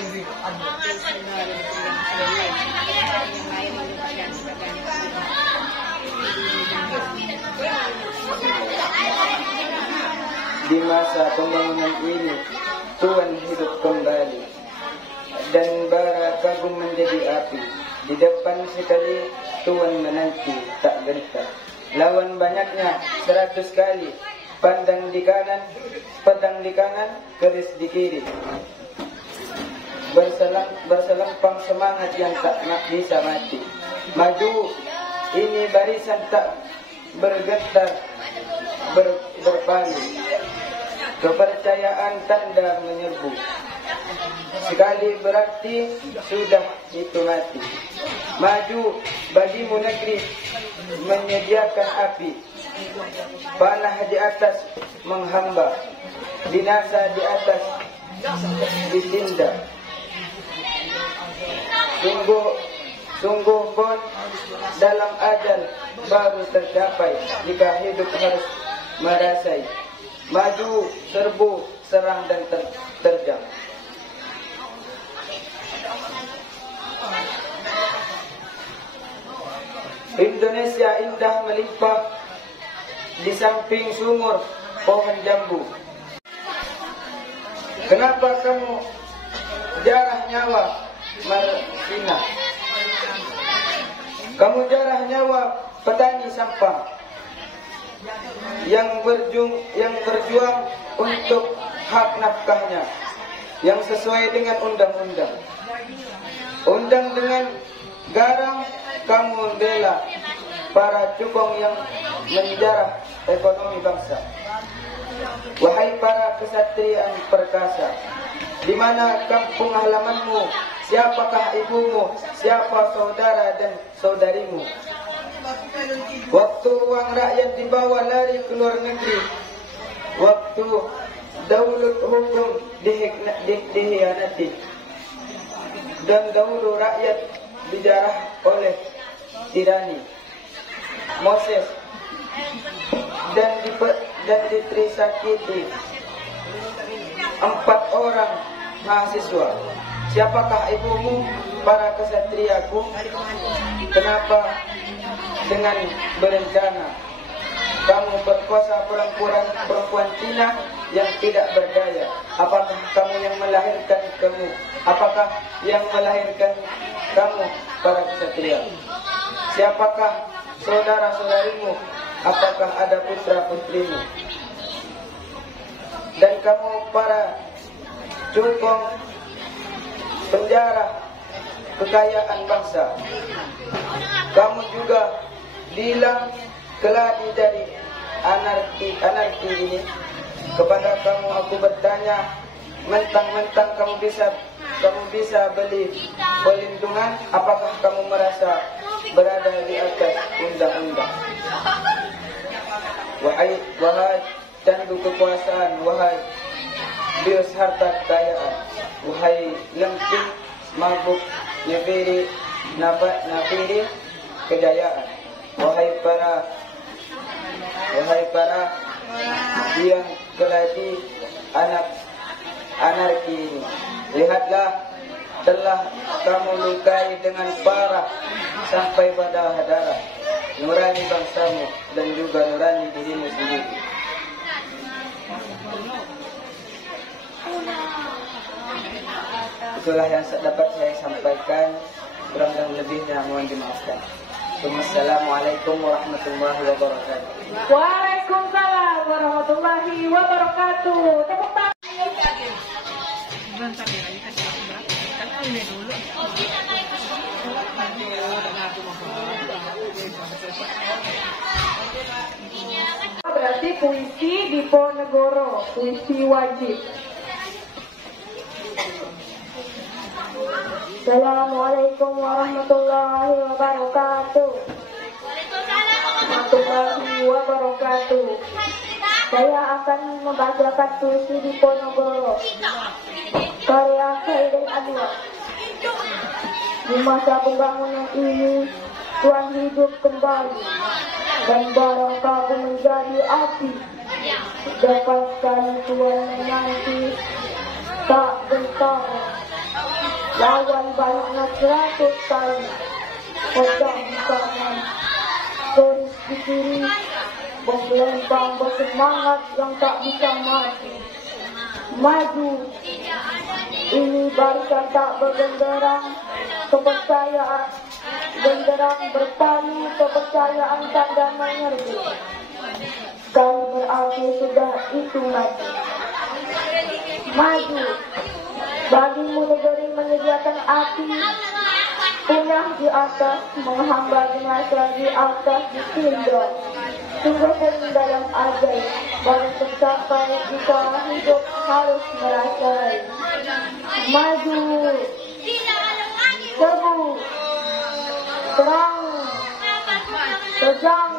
Di masa pembangunan ini, Tuhan hidup kembali dan bara kagum menjadi api. Di depan sekali Tuhan menanti tak gentar. Lawan banyaknya 100 kali, pandang di kanan, pedang di kanan, keris di kiri. Berselampang semangat yang tak bisa mati. Maju, ini barisan tak bergetar, berpaling. Kepercayaan tanda menyerbu. Sekali berarti sudah itu mati. Maju, bagimu negeri menyediakan api. Panah di atas menghamba, binasa di atas ditindak. Sungguh pun dalam ajal baru tercapai jika hidup harus merasai. Maju, serbu, serang dan terjang. Indonesia indah melimpah, di samping sumur pohon jambu. Kenapa kamu jarah nyawa Martina? Kamu jarah nyawa petani sampah yang berjuang untuk hak nafkahnya yang sesuai dengan undang-undang. Undang dengan garang kamu membela para cukong yang menjarah ekonomi bangsa. Wahai para kesatriaan perkasa, di mana kampung halamanmu? Siapakah ibumu? Siapa saudara dan saudarimu? Waktu uang rakyat dibawa lari ke luar negeri, waktu daulat hukum dihianati, dan dahulu rakyat dijarah oleh tirani Moses dan ditrisakiti 4 orang mahasiswa. Siapakah ibumu, para kesatriaku? Kenapa dengan berencana kamu berkuasa perempuan Cina yang tidak berdaya? Apakah kamu yang melahirkan kamu? Apakah yang melahirkan kamu, para kesatria? Siapakah saudara-saudarimu? Apakah ada putra-putrimu? Dan kamu para cukong penjara kekayaan bangsa, kamu juga bilang keladi dari anarki ini. Kepada kamu aku bertanya, mentang-mentang kamu bisa beli pelindungan, apakah kamu merasa berada di atas undang-undang? Wahai candu kekuasaan, wahai bios harta kekayaan, wahai lemping mabuk nafiri kejayaan, wahai para yang keladi anarki ini, lihatlah telah kamu lukai dengan parah sampai pada darah nurani bangsamu dan juga nurani dirimu sendiri. Itulah yang dapat saya sampaikan, kurang dan lebihnya mohon dimaafkan. Wassalamualaikum warahmatullahi wabarakatuh. Waalaikumsalam warahmatullahi wabarakatuh. Tepuk tangan. Berarti puisi Diponegoro, puisi wajib. Assalamualaikum warahmatullahi wabarakatuh. Warahmatullahi wabarakatuh. Saya akan membacakan puisi Diponegoro, karya Khairul Anwar. Di masa pembangunan ini, Tuhan hidup kembali dan bara kamu menjadi api. Dapat sekali Tuhan menanti tak gentar, lawan banyaknya 100 kali, pedang di kanan, keris di kiri, bergelembang bersemangat yang tak bisa mati. Maju, ini barisan tak bergenderang, kepercayaan, genderang berpalu, kepercayaan tanda menyerbu. Sekali berarti sudah itu mati. Maju, bagimu negeri menyediakan api, punah di atas, menghamba jenazah di atas ditindak. Sungguh pun dalam ajaib, baru tercapai jika hidup harus merasai. Maju, serbu, terang, terjang.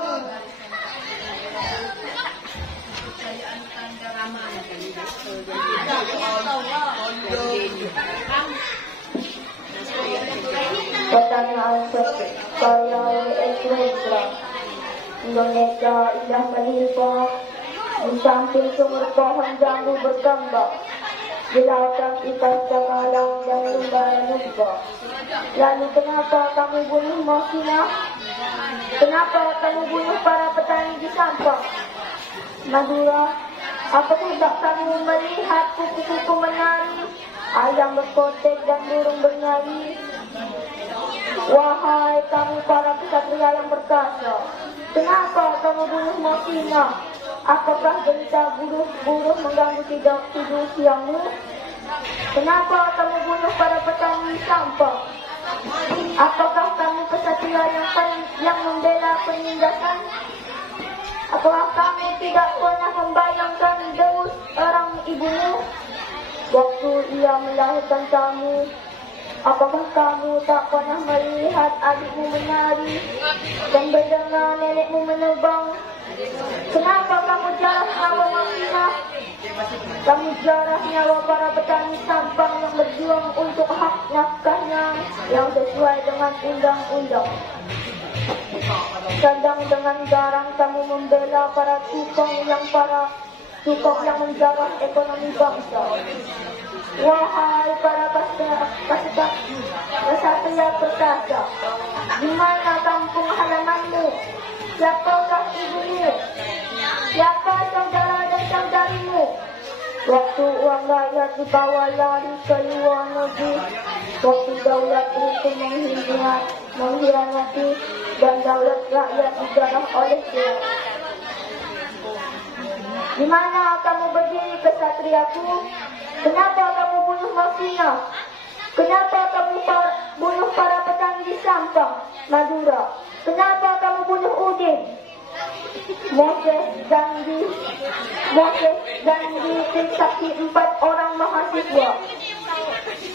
Pertanyaan saya Esra. Indonesia indah melimpah, di samping sumber pohon jambu berkembang, di lautan ikan cakalang dan lumba-lumba. Lalu kenapa kamu bunuh Mokina? Kenapa kamu bunuh para petani di Sampang? Madura, apakah tak kamu melihat kupu-kupu menari, ayam berkotek dan burung bernyanyi? Wahai kamu para kesatria yang perkasa, kenapa kamu bunuh Mokina? Apakah berita buruh mengganggu tidur siangmu? Kenapa kamu bunuh para petani Sampang? Apakah kamu kesatria yang membela penindasan? Apakah kamu tidak pernah membayangkan deus orang ibumu waktu ia melahirkan kamu? Apakah kamu tak pernah melihat adikmu menari dan mendengar nenekmu menebang? Kenapa kamu jarah nyawa Mokina? Kamu jarah nyawa para petani Sampang yang berjuang untuk hak nafkahnya yang sesuai dengan undang-undang. Sedang dengan garang kamu membela para tukang yang menjarah ekonomi bangsa. Wahai para kesatria perkasa, di mana kampung halamanmu? Siapakah ibumu? Siapa saudara dan saudarimu? Waktu uang rakyat dibawa lari ke luar negeri, waktu daulat itu mengkhianati dan daulat rakyat dijarah oleh dia. Di mana kamu berdiri kesatriaku? Kenapa kamu bunuh Mokina? Kenapa kamu bunuh para petani di Sampang, Madura? Kenapa kamu bunuh Udin? Moses dan disaksi 4 orang mahasiswa.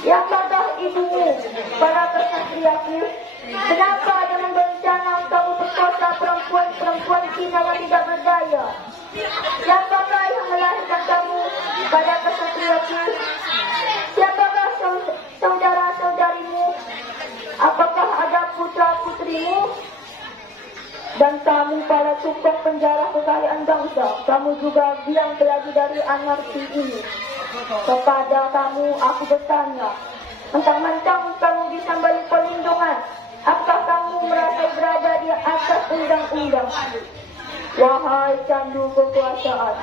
Siapakah ibumu, para kesatriaku? Kenapa dengan berencana kamu perkosa perempuan Cina yang tidak berdaya? Siapakah yang melahirkan kamu, pada kesatriaku? Siapakah saudara-saudarimu? Apakah ada putra-putrimu? Dan kamu para tukang penjara kekayaan bangsa, kamu juga biang keladi dari anarki ini. Kepada kamu aku bertanya, mentang-mentang kamu bisa beri perlindungan, apakah kamu merasa berada di atas undang-undang? Wahai candu kekuasaan,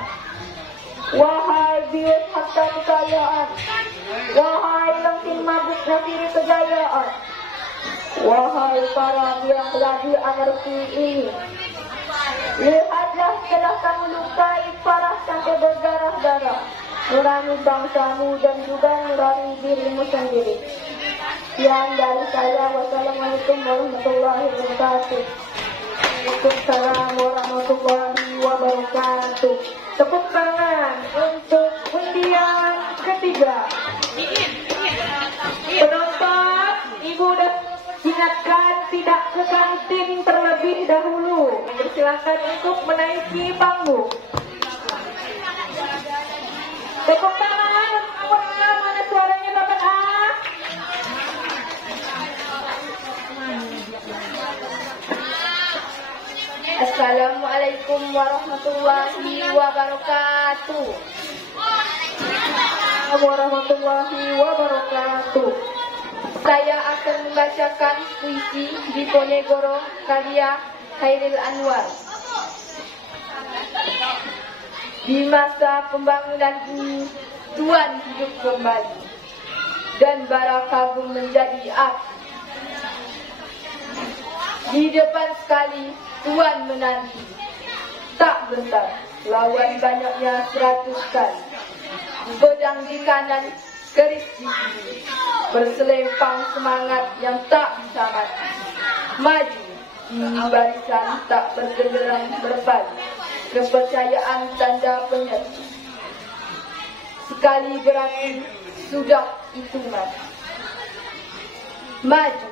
wahai bius harta kekayaan, wahai lengkin mabuk nafiri kejayaan, wahai para biang keladi anarki ini, lihatlah telah kamu lukai parah sampai berdarah-darah, nurani bangsamu dan juga nurani dirimu sendiri. Sekian dari saya. Wassalamualaikum warahmatullahi wabarakatuh. Waalaikumsalam warahmatullahi wabarakatuh. Tepuk tangan untuk undian ketiga. Penonton, ibu dan ingatkan tidak ke kantin terlebih dahulu. Silakan untuk menaiki panggung. Tepuk tangan untuk mana suaranya Bapak A? Assalamualaikum warahmatullahi wabarakatuh. Assalamualaikum warahmatullahi wabarakatuh. Saya akan membacakan puisi Diponegoro karya Khairil Anwar. Di masa pembangunan ini, Tuan hidup kembali dan bara kagum menjadi api. Di depan sekali Tuan menanti, tak bentar lawan banyaknya 100 kali. Pedang di kanan, keris di kiri, berselempang semangat yang tak bisa mati. Maju di barisan tak bergenderang berbalik, kepercayaan tanda penyerti. Sekali berakhir, sudah itu mati. Maju,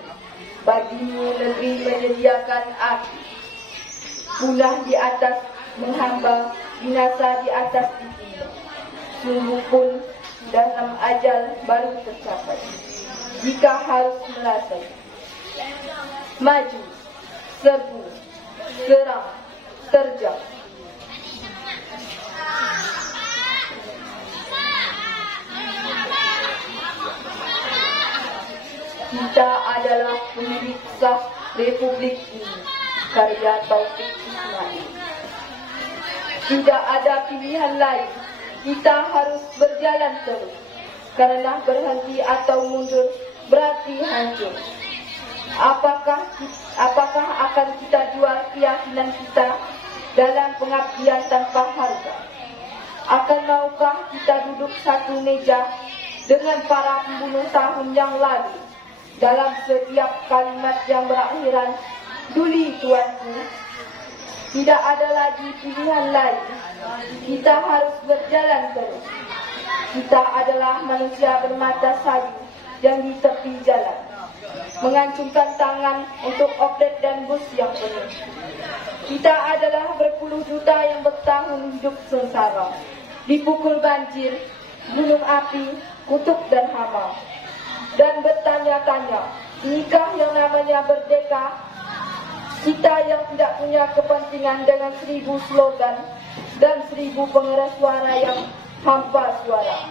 bagimu negeri menyediakan api. Punah di atas menghamba, binasa di atas ditimpa. Sungguh pun dalam ajal baru tercapai, jika harus melasai. Maju, serbu, serang, terjang. Kita adalah pemilik sah Republik ini, karya Taufik Ismail. Tidak ada pilihan lain, kita harus berjalan terus, karena berhenti atau mundur berarti hancur. Apakah akan kita jual keyakinan kita dalam pengabdian tanpa harga? Akan maukah kita duduk satu meja dengan para pembunuh tahun yang lalu, dalam setiap kalimat yang berakhiran, "Duli tuanku"? Tidak ada lagi pilihan lain. Kita harus berjalan terus. Kita adalah manusia bermata sayu yang di tepi jalan, mengacungkan tangan untuk oplet dan bus yang penuh. Kita adalah berpuluh juta yang bertahun hidup sengsara, dipukul banjir, gunung api, kutub dan hama, dan bertanya-tanya, inikah yang namanya merdeka? Kita yang tidak punya kepentingan dengan 1000 slogan dan 1000 pengeras suara yang hampa suara.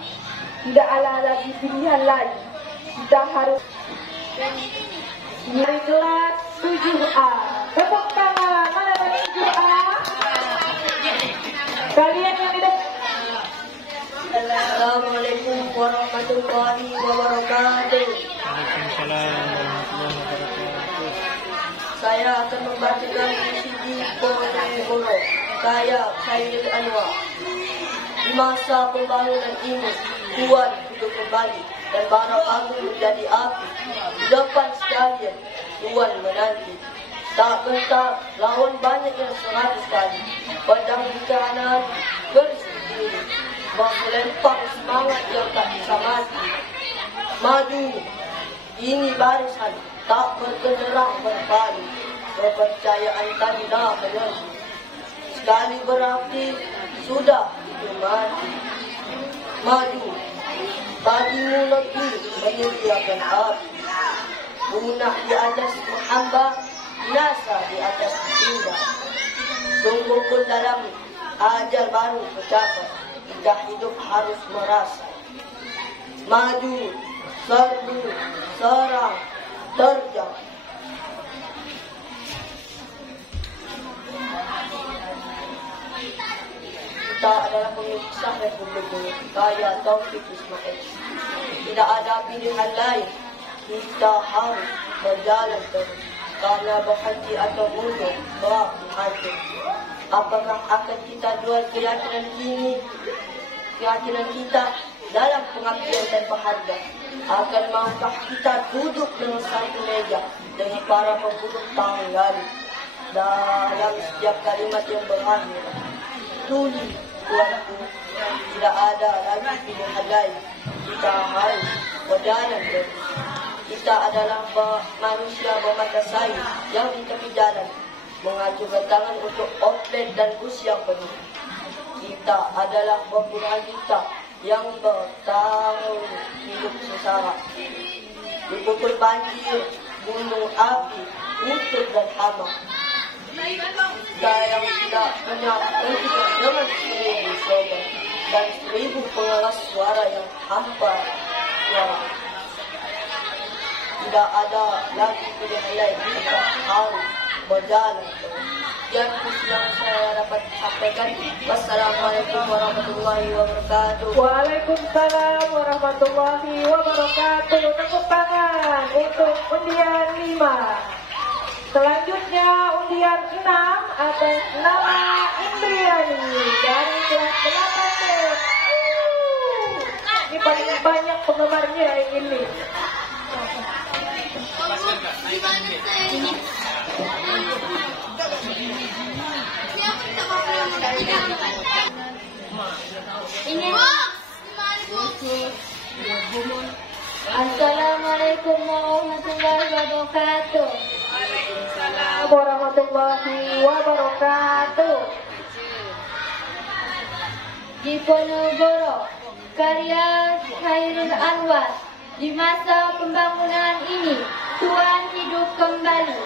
Tidak ada lagi pilihan lain. Kita harus dari kelas 7A. Tepuk tangan. Mana dari 7A? Kalian yang tidak. Assalamualaikum warahmatullahi wabarakatuh. Waalaikumsalam warahmatullahi wabarakatuh. Saya akan membacakan puisi Diponegoro karya Khairil Anwar. Di masa pembangunan ini, Tuan hidup kembali dan bara agung menjadi api. Di depan sekalian, Tuan menanti. Tak bentar, lawan banyak yang 100 kali. Pedang di kanan, keris di kiri, berselempang semangat yang tak bisa mati. Maju, ini barisan, tak bergenderang berbalik, kepercayaan tanda penyerti. Sekali berakhir, sudah itu mati. Maju, bagimu negeri menyediakan api. Punah di atas menghamba, binasa di atas ditinggal. Sungguh pun dalam ajal baru tercapai, jika hidup harus merasa. Maju, serbu, serang, terjang. Kita adalah pemilik sah Republik ini, karya Taufik Ismail. Tidak ada pilihan lain, kita harus berjalan terus, karena berhenti atau mundur berarti hancur. Apakah akan kita jual keyakinan kita dalam pengabdian tanpa harga? Akan maukah kita duduk dengan satu meja dengan para pembunuh tahun lalu, dalam setiap kalimat yang berakhir, "Tuli tuanku"? Tidak ada lagi pilihan lain, kita harus berjalan terus. Kita adalah manusia bermata sayu yang di tepi jalan, mengacungkan tangan untuk outlet dan bus yang penuh. Kita adalah berpuluhan juta yang bertahun hidup sengsara, dipukul banjir, gunung api, kutub dan hama. Kita yang tidak punya untuk dengan 1000 slogan dan 1000 pengeras suara yang hampa suara. Tidak ada lagi pilihan lain, kita harus berjalan terus. Yang saya dapat sampaikan. Wassalamualaikum warahmatullahi wabarakatuh. Waalaikumsalam warahmatullahi wabarakatuh. Tepuk tangan untuk undian 5. Selanjutnya undian 6 atas nama Indriani dari kelas 8B. Ini paling banyak penggemarnya ini. Assalamualaikum warahmatullahi wabarakatuh. Waalaikumsalam warahmatullahi wabarakatuh. Diponegoro, karya Khairul Anwar. Di masa pembangunan ini, Tuhan hidup kembali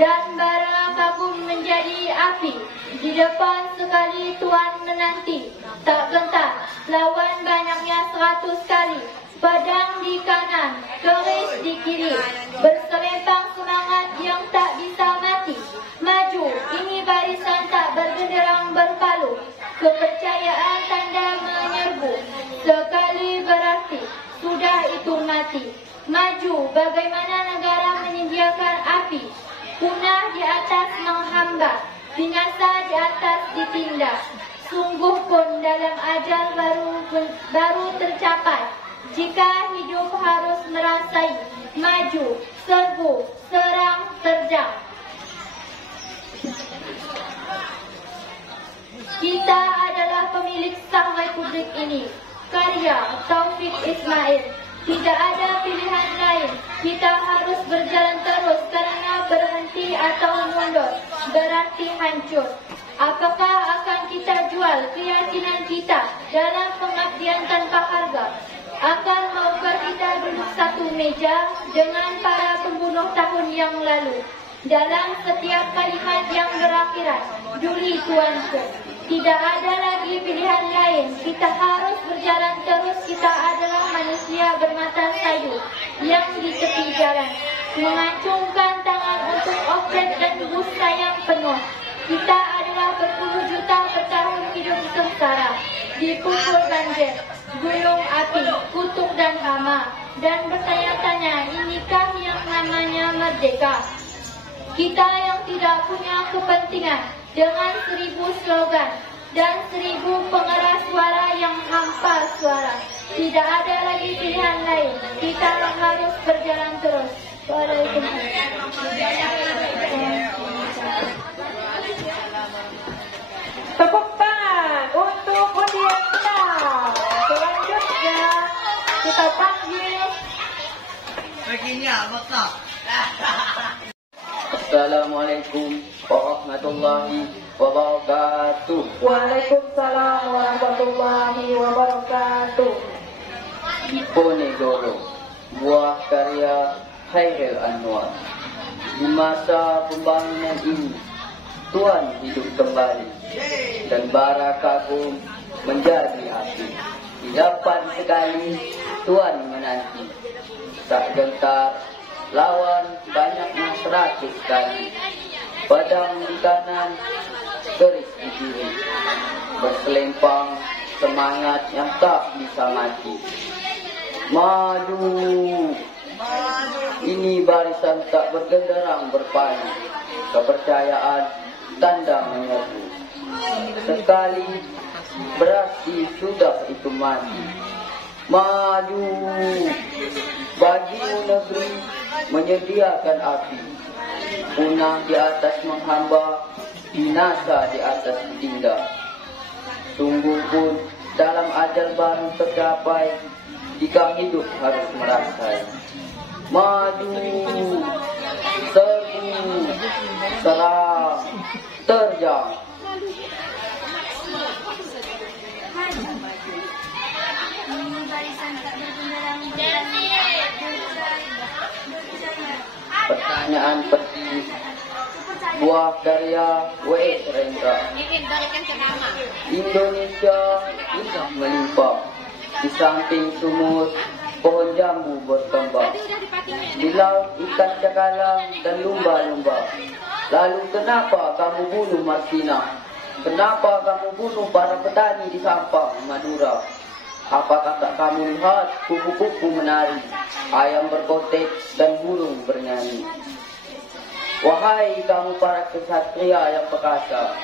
dan bara kagum menjadi api. Di depan sekali Tuhan menanti, tak gentar lawan banyaknya 100 kali. Pedang di kanan, keris di kiri, berselempang semangat yang tak bisa mati. Maju, ini barisan tak bergenderang berpalu. Kepercayaan tanda menyerbu, sekali berarti sudah itu mati. Maju, bagaimana negara menyediakan api. Punah di atas menghambat, binasa di atas ditindas. Sungguh pun dalam ajal baru tercapai. Jika hidup harus merasai, maju, serbu, serang, terjang. Kita adalah pemilik sah republik ini. Karya Taufik Ismail. Tidak ada pilihan lain. Kita harus berjalan terus karena berhenti atau mundur berarti hancur. Apakah akan kita jual keyakinan kita dalam pengabdian tanpa harga? Akan maukah kita duduk satu meja dengan para pembunuh tahun yang lalu? Dalam setiap kalimat yang berakhiran, duli tuanku. Tidak ada lagi pilihan lain. Kita harus berjalan terus. Kita adalah manusia bermata sayu yang di tepi jalan, mengacungkan tangan untuk opret dan busa yang penuh. Kita adalah berpuluh juta bertahun hidup sengsara, dipukul banjir, gunung api, kutuk dan hama, dan bertanya-tanya, inikah yang namanya merdeka? Kita yang tidak punya kepentingan dengan 1000 slogan dan 1000 pengeras suara yang hampa suara. Tidak ada lagi pilihan lain. Kita harus berjalan terus. Waalaikumsalam. Tepuk tangan untuk undian 6. Selanjutnya kita panggil Assalamualaikum warahmatullahi wabarakatuh. Waalaikumsalam warahmatullahi wabarakatuh. Diponegoro, buah karya Khairul Anwar. Di masa pembangunan ini, Tuhan hidup kembali dan bara kagum menjadi api. Di depan sekali Tuhan menanti, tak gentar lawan banyaknya 100 kali. Pedang di kanan, keris di kiri, berselempang semangat yang tak bisa mati. Maju, ini barisan tak bergenderang berpaling. Kepercayaan tanda menyerbu, sekali berarti sudah itu mati. Maju, bagimu negeri menyediakan api. Punah di atas menghamba, binasa di atas ditindas. Sungguh pun dalam ajal baru tercapai, jika hidup harus merasai. Maju, serbu, serang, terjang. Pertanyaan penting Buah karya W.S. Rendra. Indonesia indah melimpah, di samping sumur pohon jambu berkembang, di laut ikan cakalang dan lumba-lumba. Lalu kenapa kamu bunuh Martina? Kenapa kamu bunuh para petani di Sampang, Madura? Apakah tak kamu lihat kupu-kupu menari, ayam berkotek dan burung bernyanyi? Wahai kamu para kesatria yang perkasa,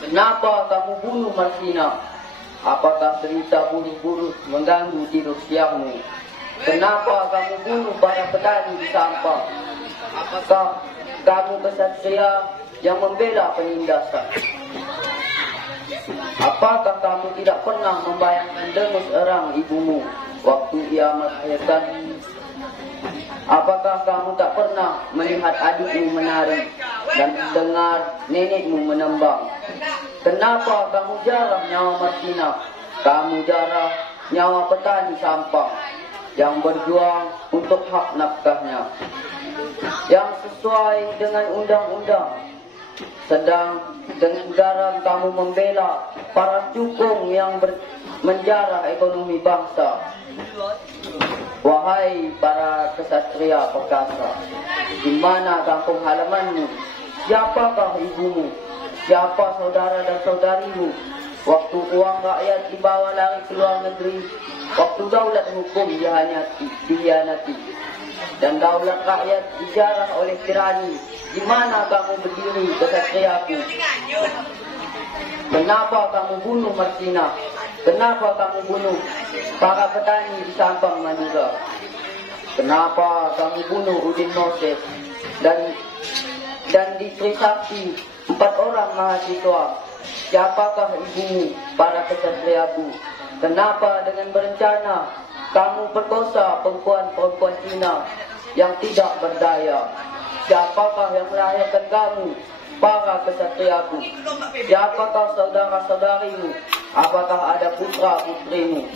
kenapa kamu bunuh Martina? Apakah berita burung-burung mengganggu tidur siangmu? Kenapa kamu bunuh para petani di Sampang? Apakah kamu kesatria yang membela penindasan? Apakah kamu tidak pernah membayangkan dengus erang ibumu waktu ia melahirkan? Apakah kamu tak pernah melihat adikmu menari dan dengar nenekmu menembang? Kenapa kamu jarah nyawa Martina? Kamu jarah nyawa petani Sampang yang berjuang untuk hak nafkahnya, yang sesuai dengan undang-undang. Sedang dengan garang kamu membela para cukung yang menjarah ekonomi bangsa. Wahai para kesatria perkasa, di mana kampung halamanmu? Siapakah ibumu? Siapa saudara dan saudarimu? Waktu uang rakyat dibawa lari ke luar negeri, waktu daulat hukum dihianati, dan daulat rakyat dijarah oleh tirani. Di mana kamu berdiri, kesatriaku? Kenapa kamu bunuh Martina? Kenapa kamu bunuh para petani di Sampang, Madura? Kenapa kamu bunuh Udin Moses dan di Trisakti 4 orang mahasiswa? Siapakah ibumu, para kesatriaku? Kenapa dengan berencana kamu perkosa perempuan-perempuan Cina yang tidak berdaya? Siapakah yang melahirkan kamu, para kesatriaku? Siapakah saudara-saudarimu? Apakah ada putra-putrimu?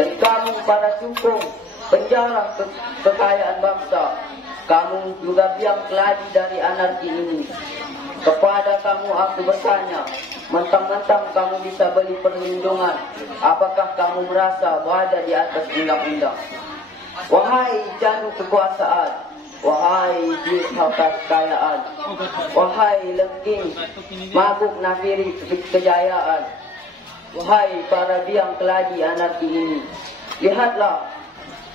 Dan kamu para cukung, penjara kekayaan bangsa, kamu juga biang keladi dari anarki ini. Kepada kamu aku bertanya, mentang-mentang kamu bisa beli perlindungan, apakah kamu merasa berada di atas undang-undang? Wahai candu kekuasaan, wahai jil harta kekayaan, wahai lengking mabuk nafiri kejayaan, wahai para biang keladi anarki ini, lihatlah,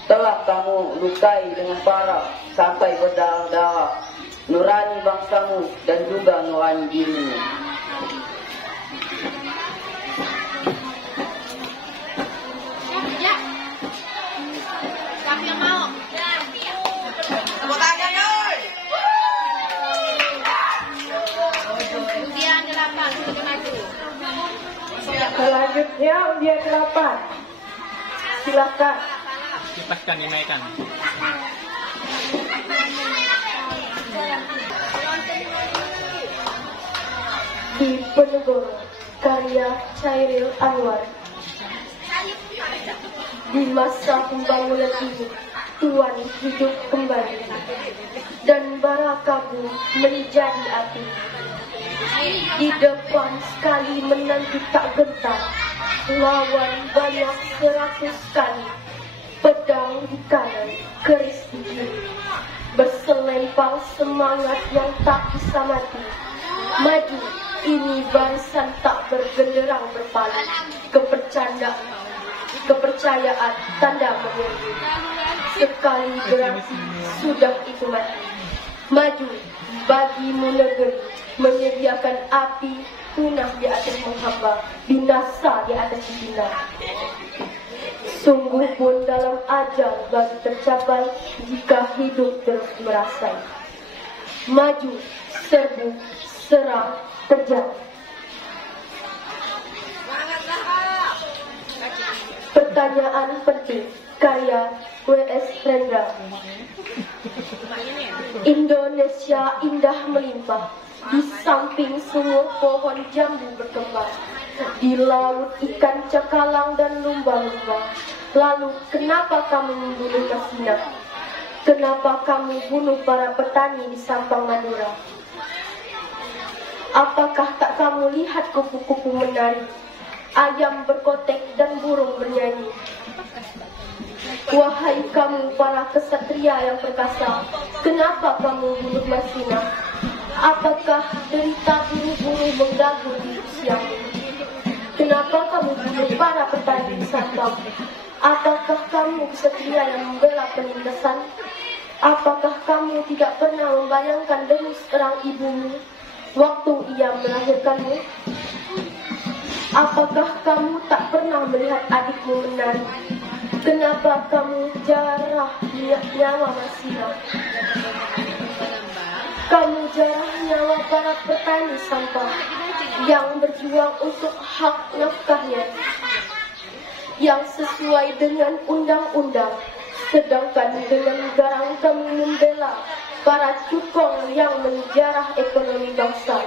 telah kamu lukai dengan parah sampai berdarah-darah nurani bangsamu dan juga nurani dirimu. Siapa yang mau? Undian 8, sudah maju. Selanjutnya undian 8. Silakan. Lepaskan, dimaikan. Di Penegoro, karya Chairil Anwar. Di masa pembangunan ini, Tuhan hidup kembali, dan bara kabut menjadi api. Di depan sekali menanti tak gentar, lawan banyak 100 kali. Pedang di kanan, keris di kiri, berselempang semangat yang tak bisa mati. Maju, ini barisan tak bergenderang berpaling. Kepercayaan tanda menunggu. Sekali berarti sudah itu mati. Maju, bagimu negeri, menyediakan api, punah di atas menghamba, binasa di atas dibina. Sungguh pun dalam ajal bagi tercapai jika hidup terus merasai. Maju, serbu, serang, kejar. Pertanyaan penting, karya W.S. Rendra. Indonesia indah melimpah, di samping sumur pohon jambu berkembang, di laut ikan cakalang dan lumba-lumba. Lalu kenapa kamu membunuh Martina? Kenapa kamu bunuh para petani di Sampang Madura? Apakah tak kamu lihat kupu-kupu menari, ayam berkotek dan burung bernyanyi? Wahai kamu para kesatria yang perkasa, kenapa kamu bunuh Masina? Apakah derita buruh-buruh mengganggu di usiamu? Kenapa kamu bunuh para petani di Sampang? Apakah kamu kesatria yang membela penindasan? Apakah kamu tidak pernah membayangkan demi seorang ibumu waktu ia melahirkanmu? Apakah kamu tak pernah melihat adikmu menari? Kenapa kamu jarah nyawa Masina? Kamu jarah nyawa para petani Sampang yang berjuang untuk hak nafkahnya yang sesuai dengan undang-undang, sedangkan dengan garang kamu membela para cukong yang menjarah ekonomi bangsa.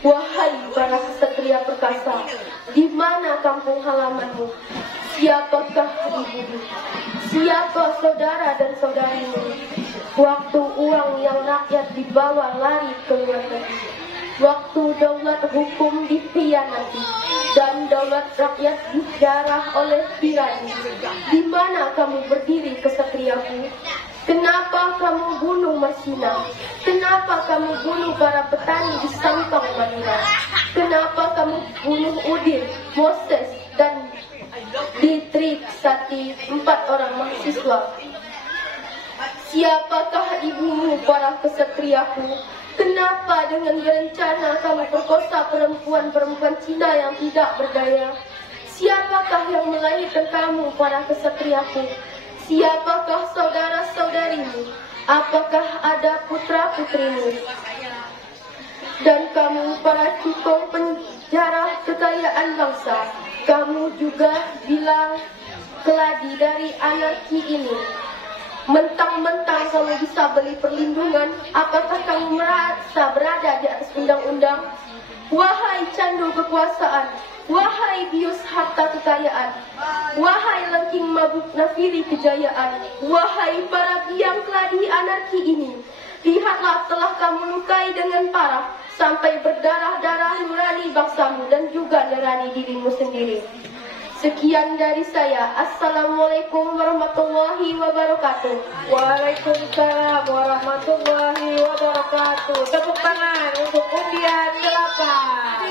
Wahai para kesatria perkasa, di mana kampung halamanmu? Siapakah ibumu? Siapa saudara dan saudarimu? Waktu uang yang rakyat dibawa lari ke luar negeri, waktu daulat hukum dikhianati dan daulat rakyat dijarah oleh tirani, di mana kamu berdiri kesatriaku? Kenapa kamu bunuh Masina? Kenapa kamu bunuh para petani di Sampang Madura? Kenapa kamu bunuh Udin, Moses, dan Ditrik Sati, 4 orang mahasiswa? Siapakah ibumu para kesatriaku? Kenapa dengan berencana kamu perkosa perempuan-perempuan Cina yang tidak berdaya? Siapakah yang melahirkan kamu para kesatriaku? Siapakah saudara-saudarimu? Apakah ada putra-putrimu? Dan kamu para cukong penjara kekayaan bangsa, kamu juga bilang keladi dari anarki ini. Mentang-mentang kamu bisa beli perlindungan, apakah kamu merasa berada di atas undang-undang? Wahai candu kekuasaan, wahai bius harta kekayaan, wahai lengking mabuk nafiri kejayaan, wahai para biang keladi anarki ini, lihatlah telah kamu lukai dengan parah sampai berdarah-darah nurani bangsamu dan juga nurani dirimu sendiri. Sekian dari saya. Assalamualaikum warahmatullahi wabarakatuh. Waalaikumsalam warahmatullahi wabarakatuh. Tepuk tangan untuk undian 8.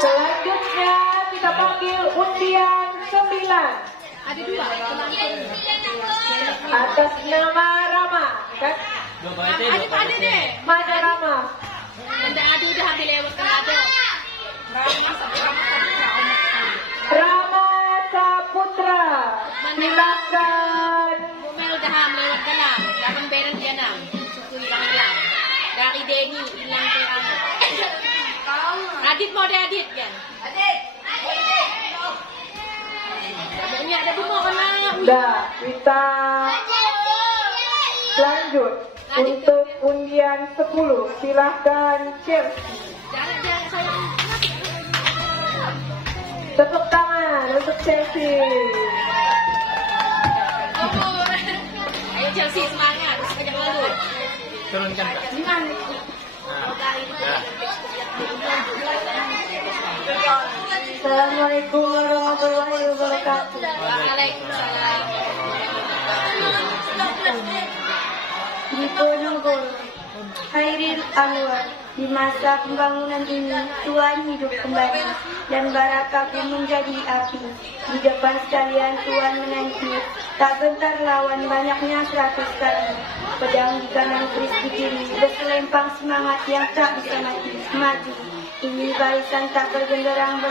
Selanjutnya kita panggil undian 9. Atas nama Rama, kan? Ada deh. Mana Rama? Ada udah ambil lewat kan ada. Rama Saputra. Silakan. Bumel udah lewat kanan. Dapat beren dia nam. Suku hilang. Dari Denny hilang ke Rama. Adit mau deh Adit kan? Adit. Ada bunga kan? Dah, kita lanjut untuk undian 10. Silahkan Chelsea. Jangan sayang. Tepuk tangan untuk Chelsea. Ayo Chelsea semangat. Sekejap lalu. Turunkan Kak. Assalamualaikum warahmatullahi wabarakatuh. Waalaikumsalam. Diponegoro, Hairil Anwar. Di masa pembangunan ini, Tuhan hidup kembali dan baraka pun menjadi api. Di depan sekalian Tuhan menanti, tak gentar lawan banyaknya 100 kali. Pedang di kanan keris di kiri, berselempang semangat yang tak bisa mati. Ini barisan tak bergenderang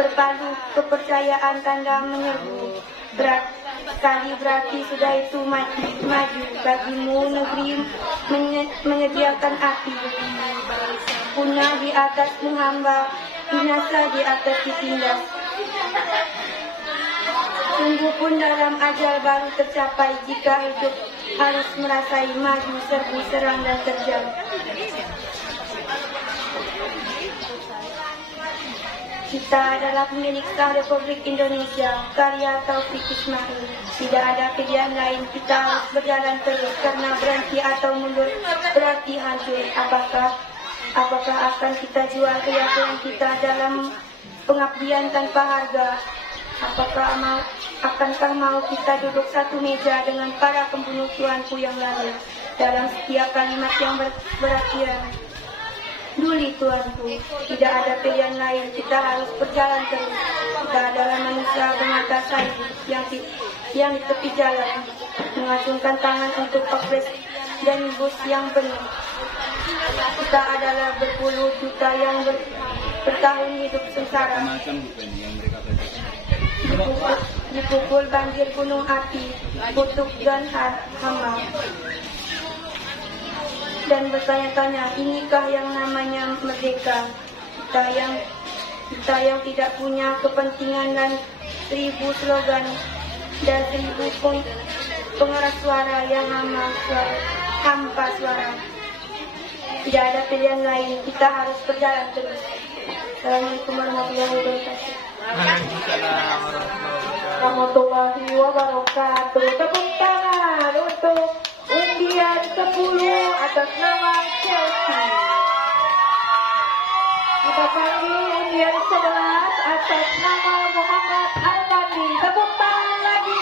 berpadu kepercayaan tanda menyerbu. Berat sekali berarti sudah itu maju bagimu negeri menyediakan api. Punah di atas menghamba, binasa di atas ditindas. Sungguh pun dalam ajal baru tercapai jika hidup harus merasai maju serbu serang dan terjang. Kita adalah pemilik sah Republik Indonesia, karya Taufik Ismail. Tidak ada pilihan lain, kita harus berjalan terus, karena berhenti atau mundur berarti hancur. Apakah akan kita jual keyakinan kita dalam pengabdian tanpa harga? Akankah mau kita duduk satu meja dengan para pembunuh tuanku yang lalu? Dalam setiap kalimat yang berakhiran, "Duli tuanku," tidak ada pilihan lain, kita harus berjalan terus. Kita adalah manusia bermata sayu yang di tepi jalan, mengacungkan tangan untuk pakles dan bus yang penuh. Kita adalah berpuluh juta yang bertahun hidup sengsara, dipukul banjir gunung api, kutuk dan hama, dan bertanya-tanya, inikah yang namanya merdeka? Kita yang tidak punya kepentingan dan 1000 slogan dan 1000 pengeras suara yang hampa suara. Tidak ada pilihan lain, kita harus berjalan terus. Assalamualaikum warahmatullahi wabarakatuh. Warahmatullahi wabarakatuh. Tepuk tangan untuk undian 10 atas nama Chelsea. Kita panggil undian 11 atas nama Muhammad Alfandi. Tepuk tangan lagi.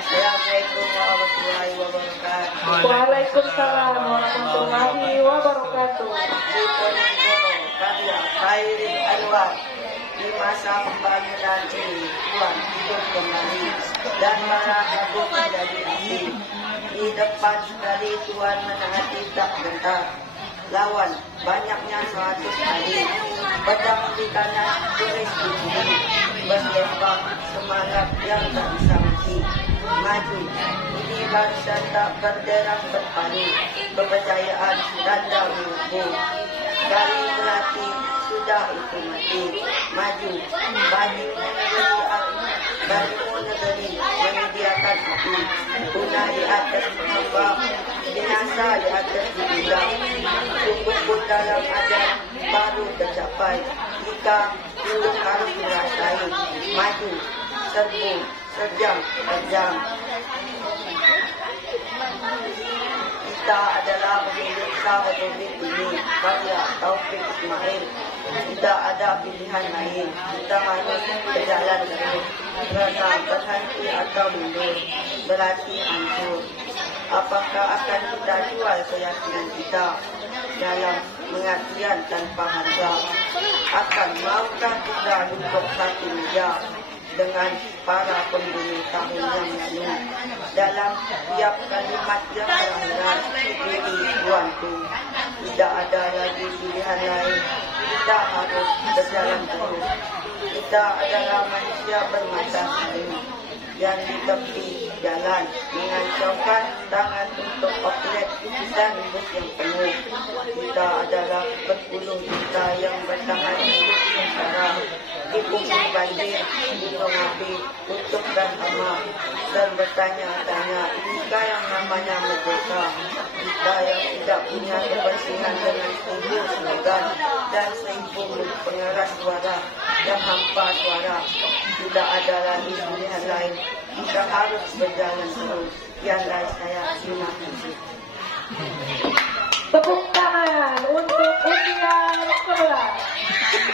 Assalamualaikum warahmatullahi wabarakatuh. Waalaikumsalam warahmatullahi wabarakatuh. Diponegoro karya Khairil Anwar. Di masa pembangunan ini, Tuhan hidup kembali dan marah agung menjadi api. Di depan sekali Tuhan menaati tak gentar. Lawan banyaknya 100 kali. Pedang di kanan, tulis di kiri. Berlembang semangat yang tak bisa mati. Maju, ini bangsa tak berderang berpaling. Kepercayaan ganda mengumpul. Kali berlatih sudah itu mati. Maju, bagimu negeri menyediakan api. Punah di atas pengembang, binasa di atas dibilang. Sungguh dalam ajar baru tercapai. Jika hidup harus dirasai. Maju, serbu, sejam, sejam. Kita adalah pemilik sah Republik ini, karya Taufik Ismail. Tidak ada pilihan lain, kita harus berjalan terus. Kerana berhenti atau mundur berarti hancur. Apakah akan kita jual keyakinan kita dalam pengabdian tanpa harga? Maukah kita duduk satu meja dengan para pembunuh tahun yang lalu? Dalam setiap kalimat yang berakhiran, "Duli tuanku," tidak ada lagi pilihan lain, kita harus berjalan terus. Kita adalah manusia bermata sayu yang di tepi jalan mengancamkan tangan untuk outlet dan bus yang penuh. Kita adalah berpuluh juta yang bertahan hidup sengsara, dipukul banjir, gunung api, kutuk dan hama, dan bertanya-tanya, inikah yang namanya merdeka? Kita yang tidak punya kebersihan dengan 1000 slogan dan 1000 pengeras suara yang hampa suara. Tidak ada lagi pilihan lain, kita harus berjalan terus. Yang lain saya, terima kasih. Tepuk tangan untuk undian 11.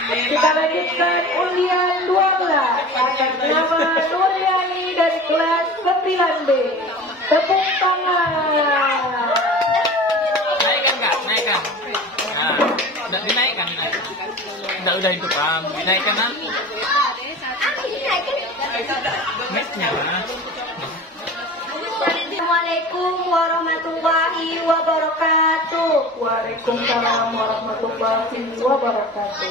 Kita lanjutkan undian 12 atas nama Nuryani dari kelas 9B. Tepuk tangan. Naikkan kak, naikkan. Nah, dinaikkan. Udah itu paham. Dinaikkan ah. Mesnya mana? Assalamualaikum warahmatullahi wabarakatuh. Waalaikumsalam warahmatullahi wabarakatuh.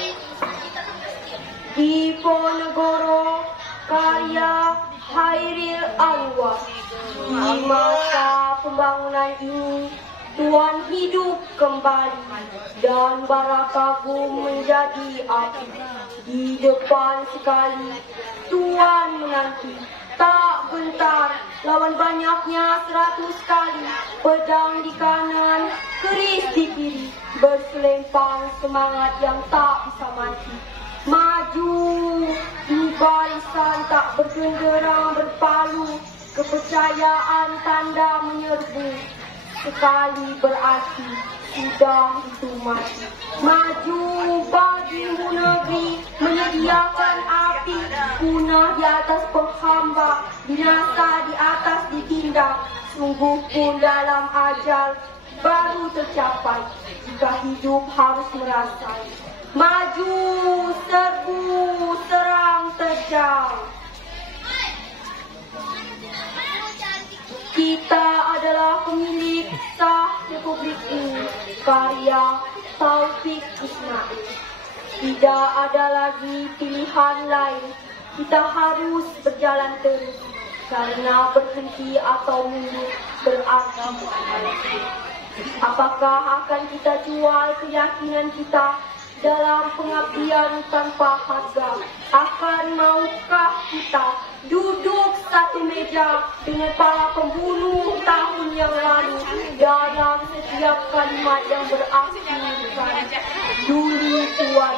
Diponegoro karya Khairil Anwar. Di masa pembangunan ini, Tuhan hidup kembali dan bara kagum menjadi api. Di depan sekali Tuhan menanti tak gentar, lawan banyaknya 100 kali. Pedang di kanan, keris di kiri. berselempang semangat yang tak bisa mati. Maju di barisan tak bergenderang berpalu, kepercayaan tanda menyerbu. Sekali berarti sudah itu mati. Maju bagimu negeri, menyediakan api, punah di atas penghamba, binasa di atas ditindak. Sungguh pun dalam ajal baru tercapai, jika hidup harus merasai. Maju, serbu, serang, terjang. Kita adalah pemilik sah Republik ini. Karya Taufik Ismail. Tidak ada lagi pilihan lain. Kita harus berjalan terus. Karena berhenti atau mundur berarti mati. Apakah akan kita jual keyakinan kita dalam pengabdian tanpa harga? Akan maukah kita duduk satu meja dengan para pembunuh tahun yang lalu dalam setiap kalimat yang berakhirkan Duli Tuan?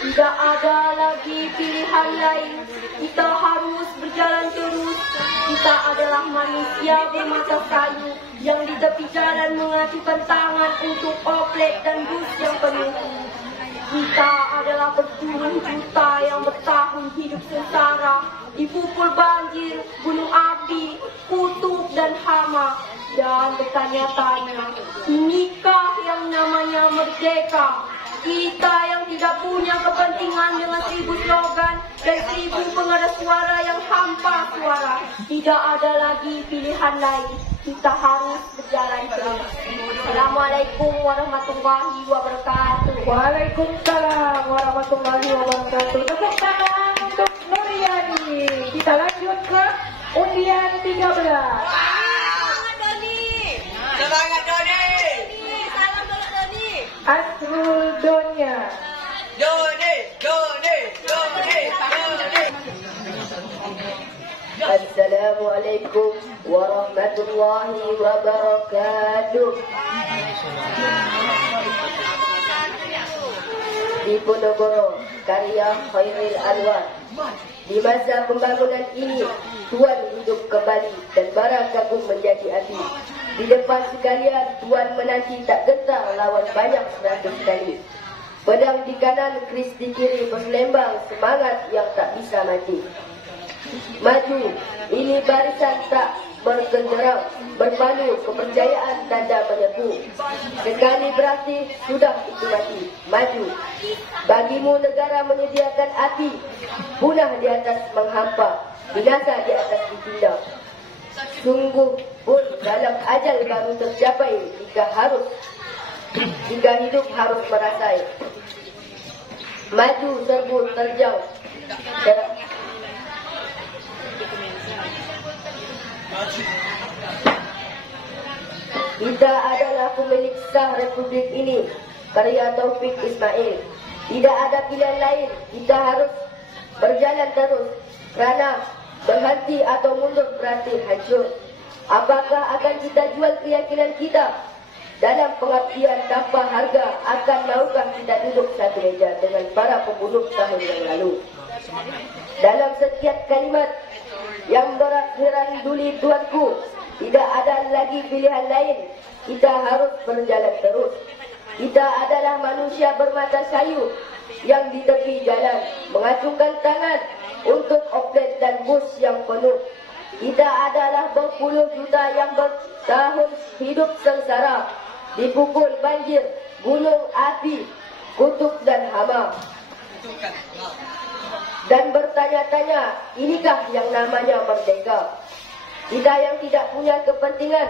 Tidak ada lagi pilihan lain. Kita harus berjalan terus. Kita adalah manusia bermata kayu yang di tepi jalan mengacukan tangan untuk oplet dan bus yang penuh. Kita adalah berpuluh juta yang bertahun hidup sengsara, dipukul banjir, gunung api, kutub dan hama, dan bertanya-tanya, inikah yang namanya merdeka? Kita yang tidak punya kepentingan dengan 1000 slogan dan 1000 pengeras suara yang hampa suara. Tidak ada lagi pilihan lain. Kita harus berjalan terus. Assalamualaikum warahmatullahi wabarakatuh. Waalaikumsalam warahmatullahi wabarakatuh. Tepuk tangan untuk Nuriani. Kita lanjut ke undian 13. Semangat Doni! Semangat Doni! Salam dulu Doni! Asrul Donya. Doni! Doni! Doni! Doni! Assalamualaikum warahmatullahi wabarakatuh. Diponegoro, karya Khairil Anwar. Di masa pembangunan ini, Tuan hidup kembali dan bara kagum menjadi api. Di depan sekalian, Tuan menanti tak gentar lawan banyak 100 kali. Pedang di kanan, keris di kiri berselembang semangat yang tak bisa mati. Maju, ini barisan tak bergenderang, berpalu, kepercayaan tanda menyerbu. Sekali berarti sudah itu mati. Maju, bagimu negara menyediakan api, punah di atas menghampa, binasa di atas ditindak. Sungguh pun dalam ajal baru tercapai, jika hidup harus merasai. Maju, serbu, terjang. Kita adalah pemilik sah Republik ini, karya Taufik Ismail. Tidak ada pilihan lain, kita harus berjalan terus. Kerana berhenti atau mundur berarti hancur. Apakah akan kita jual keyakinan kita dalam pengabdian tanpa harga? Akan maukah kita duduk satu meja dengan para pembunuh tahun yang lalu? Dalam setiap kalimat yang berakhiran Duli Tuanku, tidak ada lagi pilihan lain. Kita harus berjalan terus. Kita adalah manusia bermata sayu yang di tepi jalan mengacungkan tangan untuk oplet dan bus yang penuh. Kita adalah berpuluh juta yang bertahun hidup sengsara, dipukul banjir, gunung api, kutub dan hama. Dan bertanya-tanya, inikah yang namanya merdeka? Kita yang tidak punya kepentingan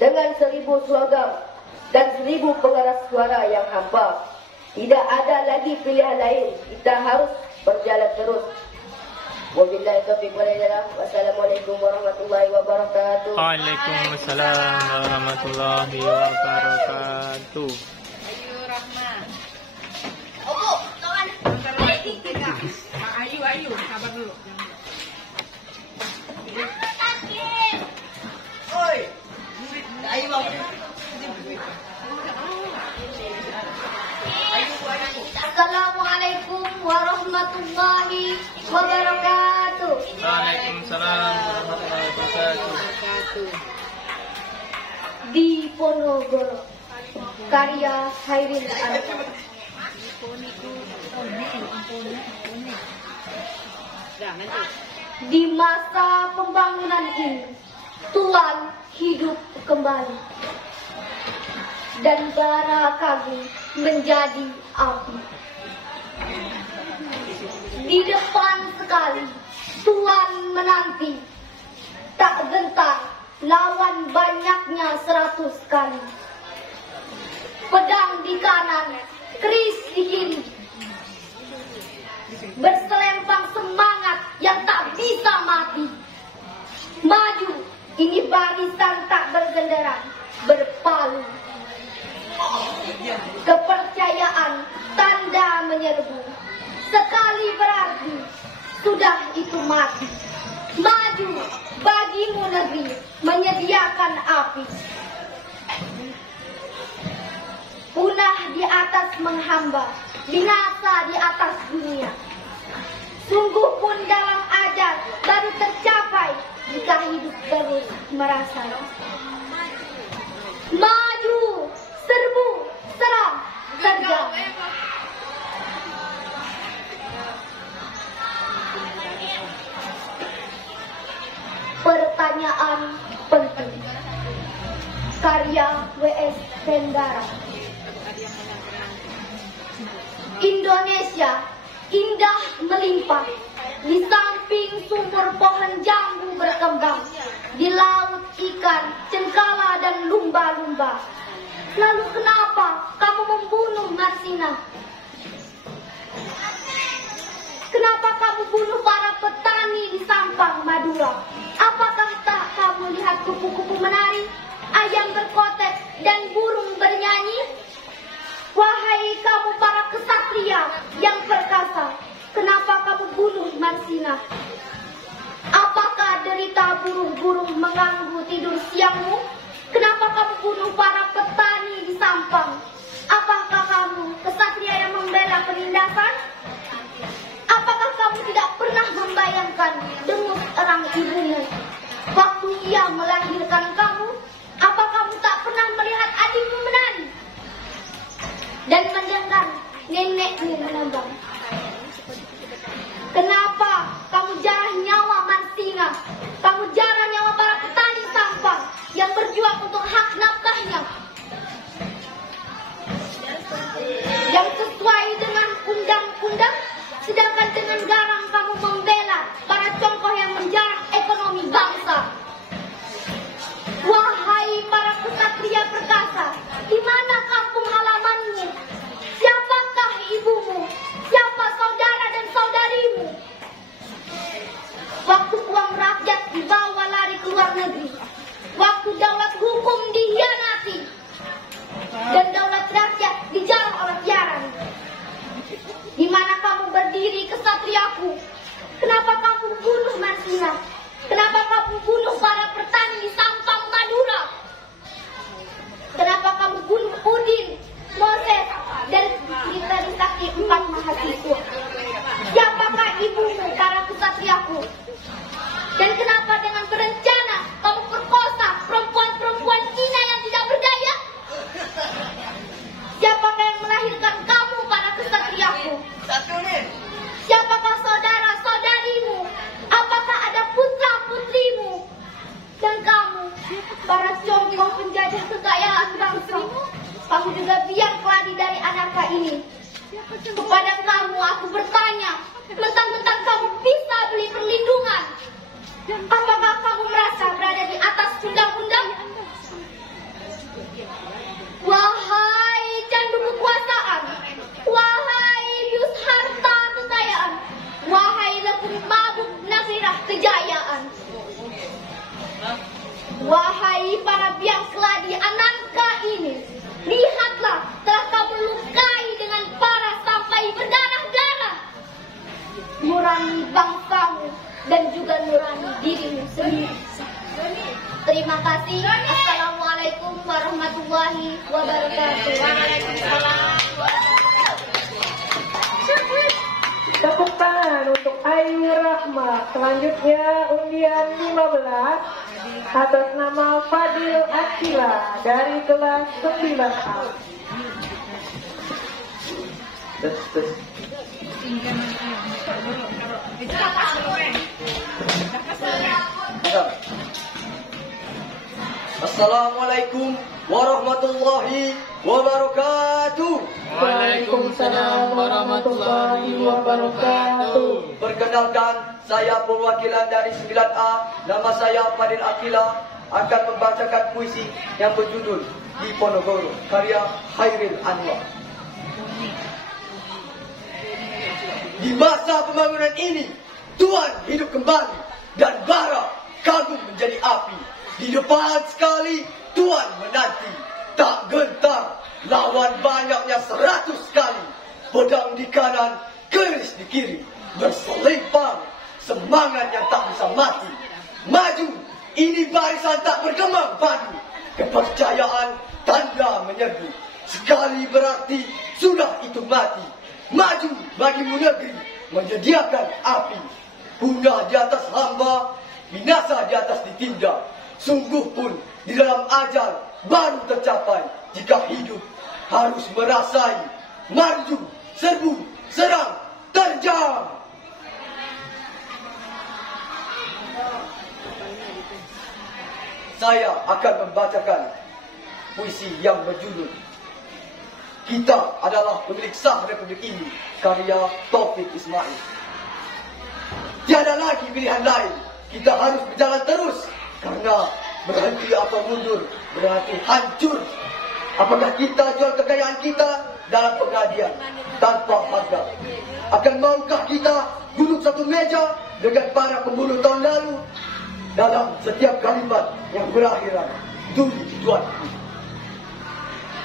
dengan 1000 slogan dan 1000 pengeras suara yang hampa. Tidak ada lagi pilihan lain. Kita harus berjalan terus. Wabillahi taufiq wal hidayah. Wassalamualaikum warahmatullahi wabarakatuh. Waalaikumsalam warahmatullahi wabarakatuh. Ayu Rahman. Ayu, sabar dulu. Oi. Ayu. warahmatullahi wabarakatuh. Di Ponorogo, karya Hairil Anwar. Di masa pembangunan ini, Tuhan hidup kembali dan bara kami menjadi api. Di depan sekali Tuhan menanti, tak gentar lawan banyaknya 100 kali. Pedang di kanan, keris di kiri, berselempang semangat yang tak bisa mati. Maju, ini barisan tak bergenderang, berpalu. Kepercayaan tanda menyerbu, sekali berarti sudah itu mati. Maju, bagimu negeri menyediakan api. Punah di atas menghamba, binasa di atas dunia. Sungguh pun dalam ajal baru tercapai jika hidup terus merasa. Maju, serbu, serang, terjang. Pertanyaan penting. Karya W.S. Tenggara. Indonesia indah melimpah, di samping sumur pohon jambu berkembang, di laut ikan, cengkala dan lumba-lumba. Lalu kenapa kamu membunuh Marsina? Kenapa kamu bunuh para petani di Sampang, Madura? Apakah tak kamu lihat kupu-kupu menari, ayam berkotek, dan burung bernyanyi? Wahai kamu para kesatria yang perkasa, kenapa kamu bunuh Marsina? Apakah derita burung-burung mengganggu tidur siangmu? Kenapa kamu bunuh para petani di Sampang? Apakah kamu kesatria yang membela penindasan? Apakah kamu tidak pernah membayangkan dengus erang ibumu waktu ia melahirkan kamu? Apa kamu tak pernah melihat adikmu menari dan mendengar nenekmu menembang? Kenapa kamu jarah nyawa Marsina? Kamu jarah nyawa para petani Sampang yang berjuang untuk hak nafkahnya, yang sesuai dengan undang-undang, sedangkan dengan garang kamu membela para congkoh yang menjarah ekonomi bangsa. Wahai para kesatria perkasa, di mana kampung halamanmu? Siapakah ibumu? Siapa saudara dan saudarimu? Waktu uang rakyat dibawa lari ke luar negeri, waktu daulat hukum dihianati, dan daulat rakyat dijarah oleh tiarang. Di mana kamu berdiri kesatriaku? Kenapa kamu bunuh Marsina? Kenapa kamu bunuh para petani di Sampang, Madura? Kenapa kamu bunuh Udin, Moses, dan Trisakti 4 mahasiswa? Siapakah ibumu para kesatriaku? Dan kenapa dengan berencana kamu perkosa perempuan-perempuan Cina yang tidak berdaya? Siapakah yang melahirkan kamu para kesatriaku? Siapakah saudara-saudarimu? Apakah ada putra-putrimu? Dan kamu, para congkoh penjajah kekayaan bangsa, kamu juga biang keladi dari anarka ini. Kepada kamu aku bertanya, mentang-mentang kamu bisa beli perlindungan, apakah kamu merasa berada di atas undang-undang? Wahai candu kekuasaan, wahai bius harta kekayaan, wahai lekung mabuk nasirah kejayaan, wahai para biang keladi anarka ini, lihatlah telah kamu lukai dengan parah sampai berdarah-darah nurani bangsamu dan juga nurani dirimu sendiri. Terima kasih. Assalamualaikum warahmatullahi wabarakatuh. Tepuk tangan untuk Ayu Rahma. selamat. Selanjutnya undian 15 atas nama Fadil Akila dari kelas 9A. Assalamualaikum warahmatullahi wabarakatuh. Waalaikumsalam warahmatullahi wabarakatuh. Perkenalkan, saya perwakilan dari 9A. Nama saya Fadil Akila akan membacakan puisi yang berjudul Diponegoro karya Khairil Anwar. Di masa pembangunan ini, Tuhan hidup kembali dan bara kagum menjadi api. Di depan sekali Tuhan menanti, tak gentar lawan banyaknya 100 kali. Pedang di kanan, keris di kiri, berselimpang semangat yang tak bisa mati. Maju, ini barisan tak berkembang padu. Kepercayaan tanda menyerbu, sekali berarti sudah itu mati. Maju bagimu negeri, menyediakan api. Punah di atas hamba, binasa di atas ditindak. Sungguh pun di dalam ajal baru tercapai. Jika hidup harus merasai, maju, serbu, serang, terjang. Saya akan membacakan puisi yang berjudul Kita Adalah Pemilik Sah Republik Ini, karya Taufik Ismail. Tiada lagi pilihan lain, kita harus berjalan terus. Karena berhenti atau mundur berarti hancur. Apakah kita jual kekayaan kita dalam pengadilan tanpa harga? Akan maukah kita duduk satu meja dengan para pembunuh tahun lalu? Dalam setiap kalimat yang berakhiran tulis tuanku.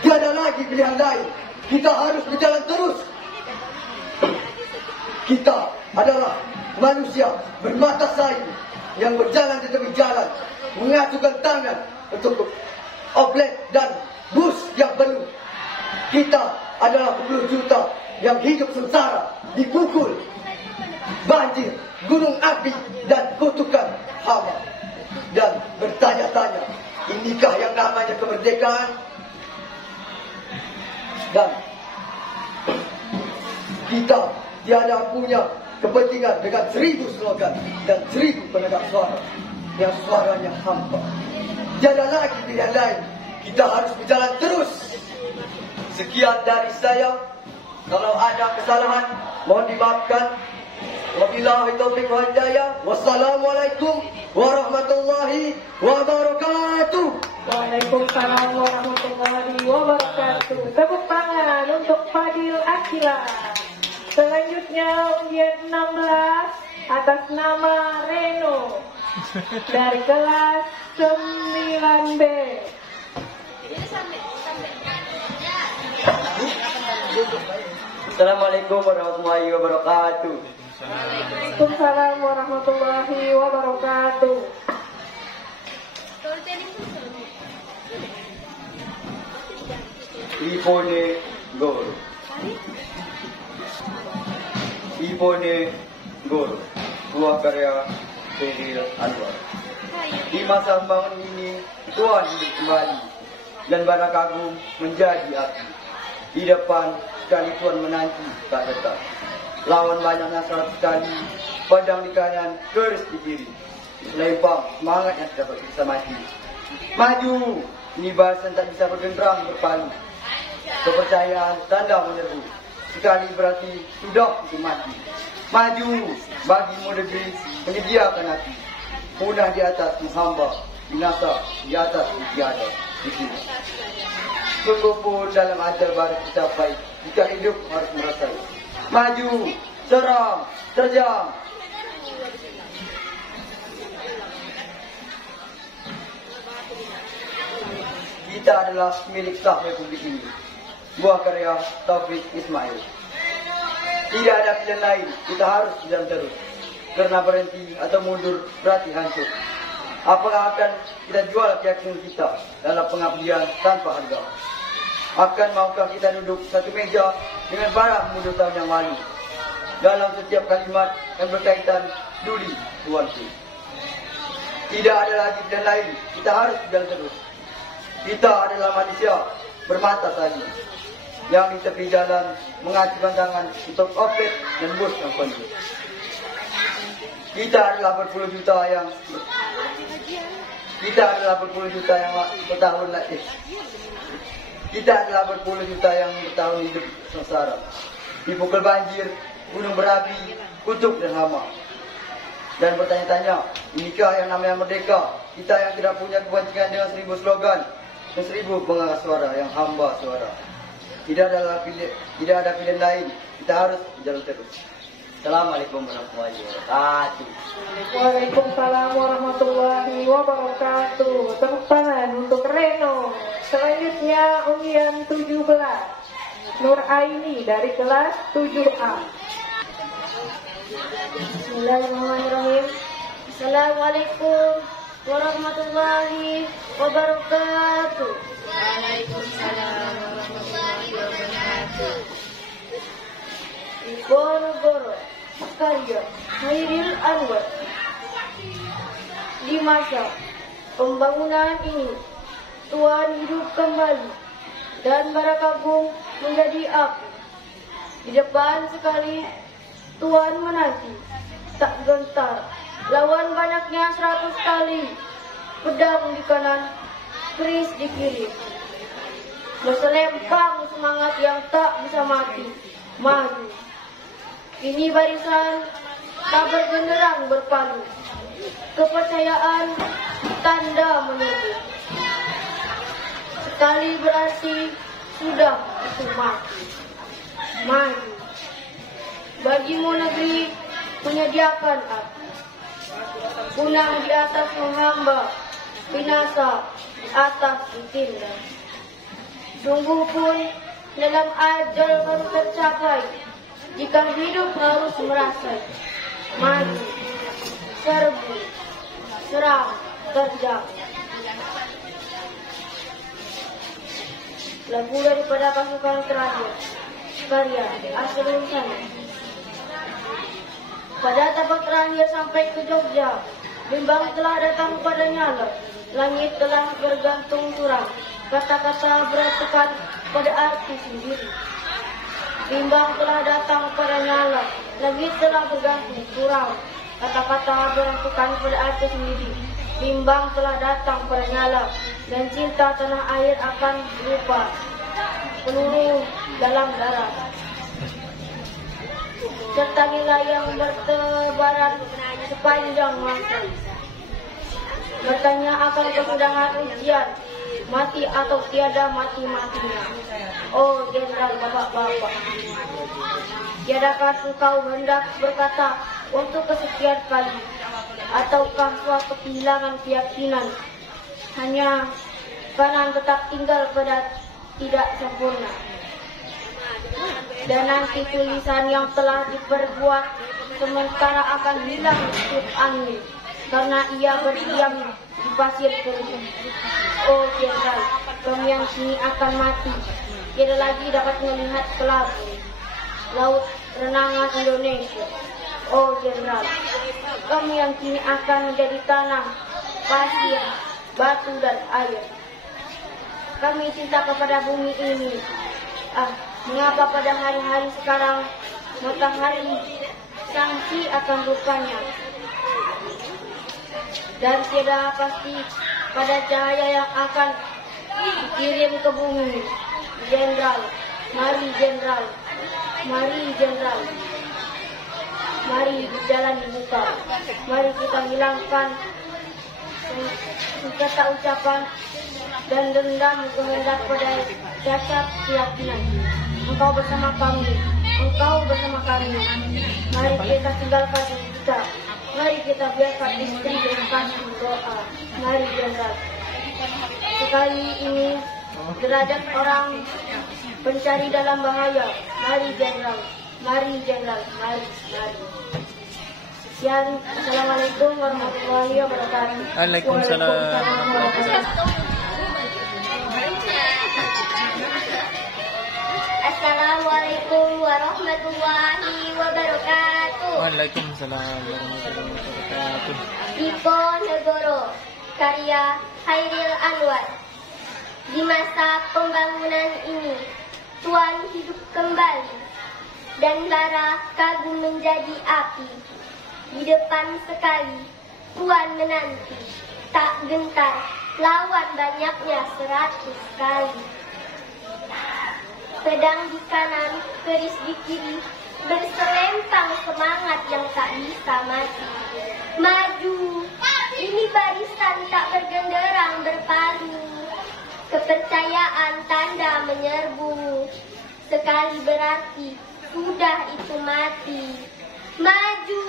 Tiada lagi pilihan lain, kita harus berjalan terus. Kita adalah manusia bermata saing yang berjalan di tepi jalan, mengacukan tangan untuk oblet dan bus yang penuh. Kita adalah 10 juta yang hidup sengsara, dipukul banjir, gunung api dan kutukan hama. Dan bertanya-tanya, inikah yang namanya kemerdekaan? Dan kita tiada punya kepentingan dengan 1000 slogan dan 1000 penegak suara yang suaranya hampa. Tiada lagi pilihan lain, kita harus berjalan terus. Sekian dari saya. Kalau ada kesalahan, mohon dimaafkan. Wabillahi taufiq wal hidayah. Wassalamualaikum warahmatullahi wabarakatuh. Waalaikumsalam warahmatullahi wabarakatuh. Tepuk tangan untuk Fadil Akila. Selanjutnya undian 16 atas nama Reno dari kelas 9B. Assalamualaikum warahmatullahi wabarakatuh. Waalaikumsalam warahmatullahi wabarakatuh. Diponegoro. Diponegoro, buah karya Khairil Anwar. Di masa pembangunan ini, Tuhan hidup kembali dan bara kagum menjadi api. Di depan sekali Tuhan menanti tak tetap. Lawan banyaknya 100 kali, pedang di kanan, keris di kiri. Lempang semangat yang dapat bisa mati. Maju, ini barisan tak bisa bergenderang berpalu. Kepercayaan tanda menyerbu, sekali berarti sudah itu mati. Maju, bagimu negeri menyediakan hati. Punah di atas menghamba, binasa di atas tiada di sini. Sungguh pun dalam ajal baru kita baik, jika hidup harus merasai. Maju, serang, terjang. Kita adalah milik sah Republik ini. Buah karya Taufik Ismail. Tidak ada pilihan lain, kita harus jalan terus. Karena berhenti atau mundur berarti hancur. Apakah akan kita jual keyakinan kita dalam pengabdian tanpa harga? Akan maukah kita duduk satu meja dengan para pemuda tahun yang lalu? Dalam setiap kalimat yang berkaitan peduli, tuanku. Tidak ada lagi pilihan lain, kita harus berjalan terus. Kita adalah manusia bermata saja, yang di tepi jalan mengacungkan tangan untuk oplet dan bos yang penuh. Kita adalah berpuluh juta yang bertahun lagi. Kita adalah berpuluh juta yang bertahun hidup sengsara, dipukul banjir, gunung berapi, kutub dan hama. Dan bertanya-tanya, inikah yang namanya merdeka? Kita yang tidak punya kepentingan dengan 1000 slogan dan 1000 pengarah suara yang hamba suara. Tidak ada pilihan lain, kita harus berjalan terus. Assalamualaikum warahmatullahi wabarakatuh. Waalaikumsalam warahmatullahi wabarakatuh. Tepuk tangan untuk Reno. Selanjutnya undian 17, Nur Aini dari kelas 7A. Bismillahirrahmanirrahim. Assalamualaikum warahmatullahi wabarakatuh. Waalaikumsalam warahmatullahi wabarakatuh. Goro-goro, karya Khairil Anwar. Di masa pembangunan ini, Tuhan hidup kembali dan bara kagum menjadi api. Di depan sekali, Tuhan menanti, tak gentar, lawan banyaknya 100 kali, pedang di kanan, keris di kiri. Berselempang semangat yang tak bisa mati, maju. Ini barisan tak bergenderang berpalu, kepercayaan tanda menunggu. Sekali berarti sudah itu mati, maju. Bagimu negeri menyediakan api, punah di atas menghamba, binasa di atas ditindak. Sungguh pun dalam ajal baru tercapai, jika hidup harus merasa maju, serbu, serang, terjang. Lagu daripada pasukan terakhir, karya Asrul Sana. Pada tapak terakhir sampai ke Jogja, bimbang telah datang pada nyala, langit telah bergantung suram, kata-kata beratukan pada arti sendiri. Bimbang telah datang pada nyala, langit telah bergantung suram, kata-kata beratukan pada arti sendiri. Bimbang telah datang pada nyala, dan cinta tanah air akan lupa peluru dalam darah, serta nilai yang bertebaran sepanjang masa. Bertanya akan kesudahan ujian, mati atau tiada mati-matinya. Oh Jenderal bapak-bapak, tiadakah engkau hendak berkata untuk kesekian kali, ataukah suatu kehilangan keyakinan hanya karena tetap tinggal pada tidak sempurna? Dan nanti tulisan yang telah diperbuat sementara akan hilang di angin karena ia berdiam di pasir kering. Oh Jenderal, kami yang kini akan mati tidak lagi dapat melihat pelabu laut renangan Indonesia. Oh Jenderal, kami yang kini akan menjadi tanah, pasir, batu dan air. Kami cinta kepada bumi ini. Mengapa pada hari-hari sekarang matahari sangsi akan rupanya, dan tiada pasti pada cahaya yang akan dikirim ke bumi. Jenderal, mari Jenderal, mari Jenderal, mari jalan dibuka, mari kita hilangkan kata ucapan dan dendam kehendak pada cacat keyakinan. Engkau bersama kami, engkau bersama kami. Mari kita tinggalkan kita, mari kita biarkan istri dengan kasih doa. Mari Jenderal, sekali ini derajat orang pencari dalam bahaya. Mari Jenderal, mari Jenderal, mari, mari. Sekian, Assalamualaikum warahmatullahi wabarakatuh. Waalaikumsalam. Assalamualaikum warahmatullahi wabarakatuh. Waalaikumsalam warahmatullahi wabarakatuh. Diponegoro, karya Khairil Anwar. Di masa pembangunan ini, Tuan hidup kembali, dan bara kagum menjadi api. Di depan sekali, Tuan menanti, tak gentar, lawan banyaknya 100 kali. Pedang di kanan, keris di kiri, berselempang semangat yang tak bisa mati. Maju, ini barisan tak bergenderang berpadu. Kepercayaan tanda menyerbu, sekali berarti sudah itu mati. Maju,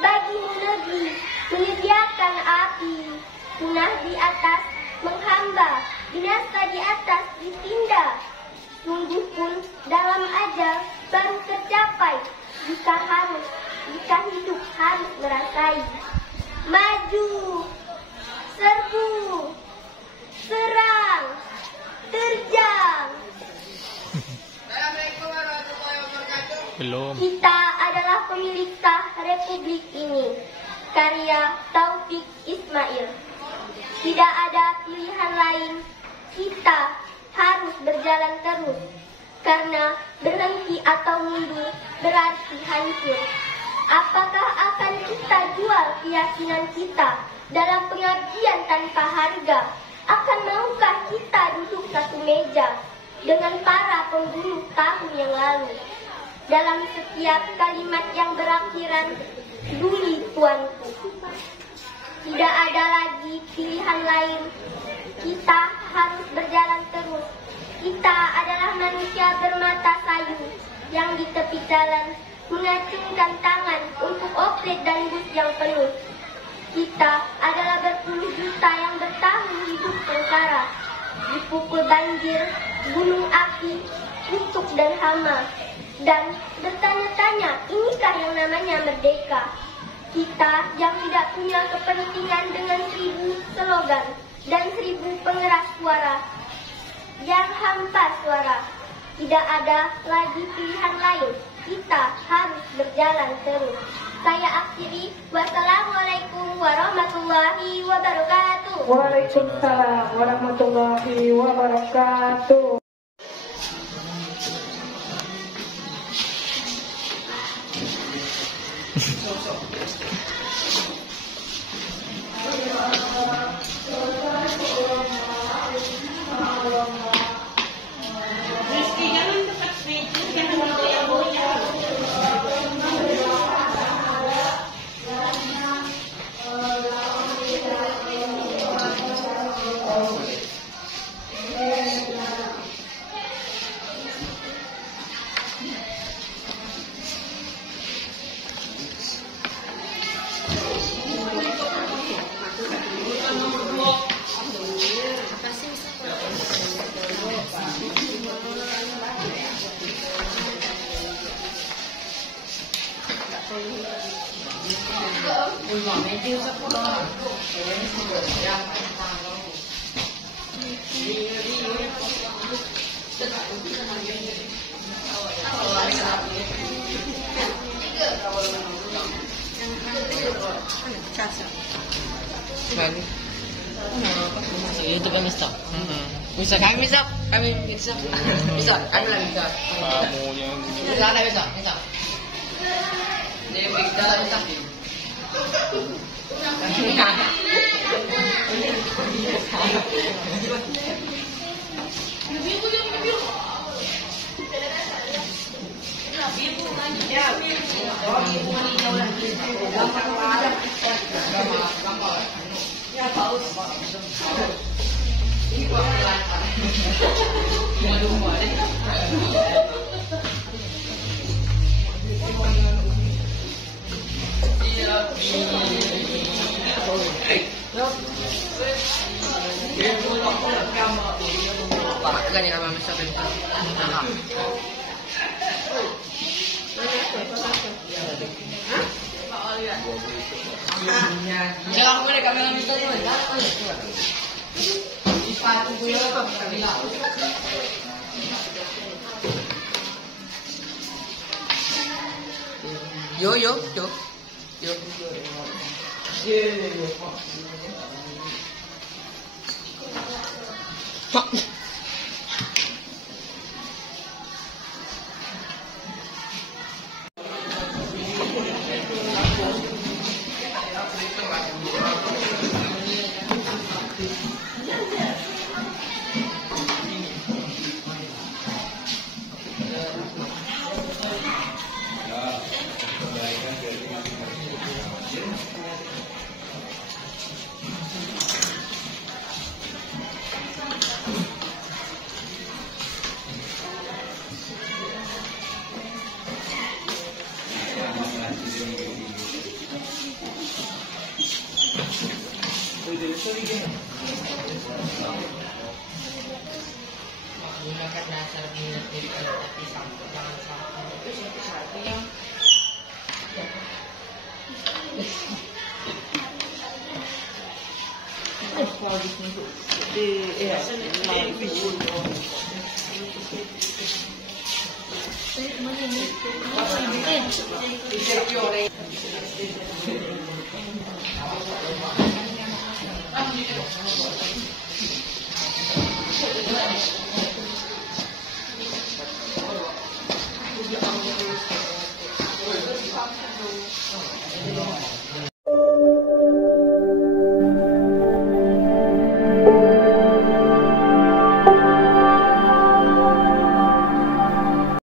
bagimu negeri, menyediakan api. Punah di atas, menghamba, binasa di atas ditindak. Sungguh pun dalam ajal baru tercapai, jika hidup harus merasai. Maju, serbu, serang, terjang. Belum. Kita adalah pemilik sah Republik ini. Karya Taufik Ismail. Tidak ada pilihan lain. Kita harus berjalan terus. Karena berhenti atau mundur berarti hancur. Apakah akan kita jual keyakinan kita dalam pengabdian tanpa harga? Akan maukah kita duduk satu meja dengan para pembunuh tahun yang lalu? Dalam setiap kalimat yang berakhiran Duli tuanku, tidak ada lagi pilihan lain. Kita harus berjalan terus. Kita adalah manusia bermata sayu yang di tepi jalan mengacungkan tangan untuk oplet dan bus yang penuh. Kita adalah berpuluh juta yang bertahan hidup sengsara, dipukul banjir, gunung api, kutuk dan hama, dan bertanya-tanya, inikah yang namanya merdeka? Kita yang tidak punya kepentingan dengan 1000 slogan dan 1000 pengeras suara, yang hampa suara. Tidak ada lagi pilihan lain. Kita harus berjalan terus. Saya akhiri. Wassalamualaikum warahmatullahi wabarakatuh. Waalaikumsalam warahmatullahi wabarakatuh. Itu kami stop. Bisa kami stop, kami bisa. Bisa, kami lagi bisa. Kamu yang Bisa, ada bisa, bisa. Ini kita bisa. Ganyan naman sa benta. Jangan boleh kami ambil itu dulu. Ipatu dulu ke kabila. Yo. Gunakan dasar mengerti tapi sampai jangan sampai itu satu yang Thank you.